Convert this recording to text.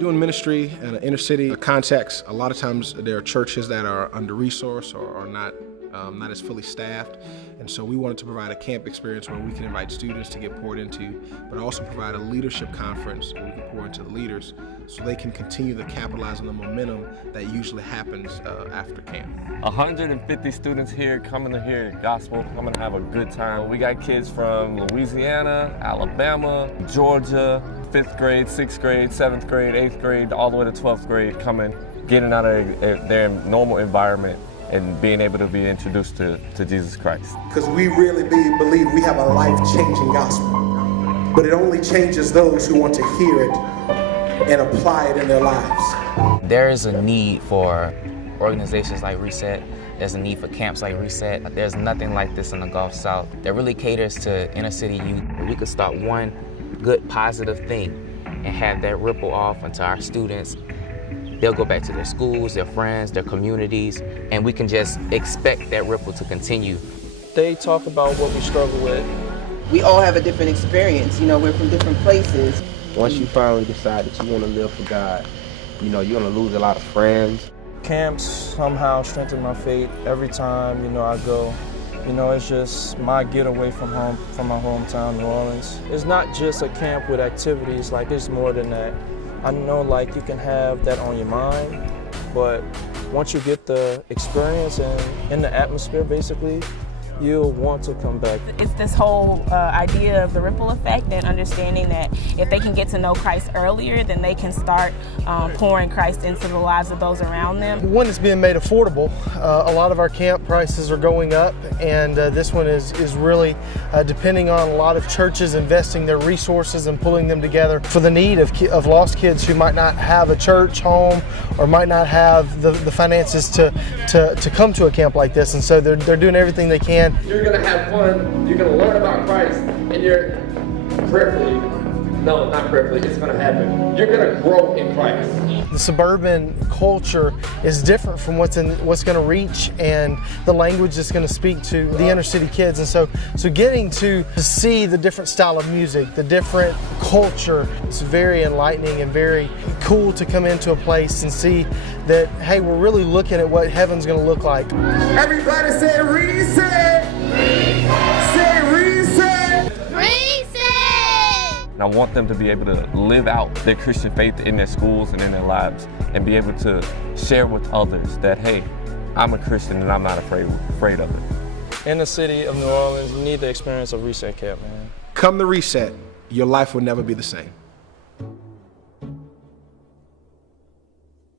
Doing ministry in an inner city context, a lot of times there are churches that are under-resourced or are not as fully staffed. And so we wanted to provide a camp experience where we can invite students to get poured into, but also provide a leadership conference where we can pour into the leaders so they can continue to capitalize on the momentum that usually happens after camp. 150 students here coming to hear the gospel, coming to have a good time. We got kids from Louisiana, Alabama, Georgia, 5th grade, 6th grade, 7th grade, 8th grade, all the way to 12th grade coming, getting out of their normal environment and being able to be introduced to Jesus Christ. Because we really believe we have a life-changing gospel, but it only changes those who want to hear it and apply it in their lives. There is a need for organizations like Reset. There's a need for camps like Reset. There's nothing like this in the Gulf South that really caters to inner city youth. We could start one good positive thing and have that ripple off into our students. They'll go back to their schools, their friends, their communities, and we can just expect that ripple to continue. They talk about what we struggle with. We all have a different experience, we're from different places. Once you finally decide that you want to live for God, you're going to lose a lot of friends. Camps somehow strengthen my faith every time, I go. It's just my getaway from home, from my hometown, New Orleans. It's not just a camp with activities, it's more than that. I know you can have that on your mind, but once you get the experience and in the atmosphere basically, you'll want to come back. It's this whole idea of the ripple effect and understanding that if they can get to know Christ earlier, then they can start pouring Christ into the lives of those around them. One is being made affordable. A lot of our camp prices are going up, and this one is really depending on a lot of churches investing their resources and pulling them together for the need of lost kids who might not have a church home or might not have the finances to come to a camp like this, and so they're doing everything they can. You're going to have fun, you're going to learn about Christ, and you're it's going to happen. You're going to grow in Christ. The suburban culture is different from what's going to reach and the language that's going to speak to the inner city kids. And so getting to see the different style of music, the different culture, it's very enlightening and very cool to come into a place and see that, hey, we're really looking at what heaven's going to look like. Everybody say reset! Say reset! And I want them to be able to live out their Christian faith in their schools and in their lives and be able to share with others that, hey, I'm a Christian and I'm not afraid of it. In the city of New Orleans, you need the experience of Reset Camp, man. Come to Reset, your life will never be the same.